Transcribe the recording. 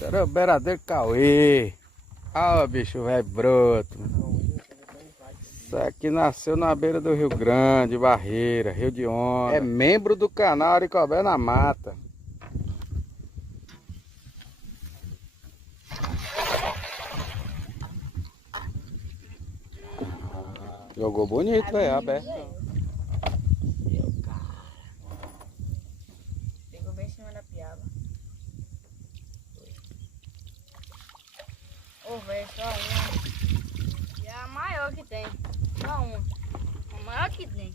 Era o Beradeiro Cauê. Ah, bicho velho broto. Isso aqui nasceu na beira do Rio Grande, Barreira, Rio de Onda. É membro do canal Aricobé na Mata. Jogou bonito, velho, aberto. Pegou bem em cima da piaba. Ô, velho, só uma. E é a maior que tem. Só uma. A maior que tem.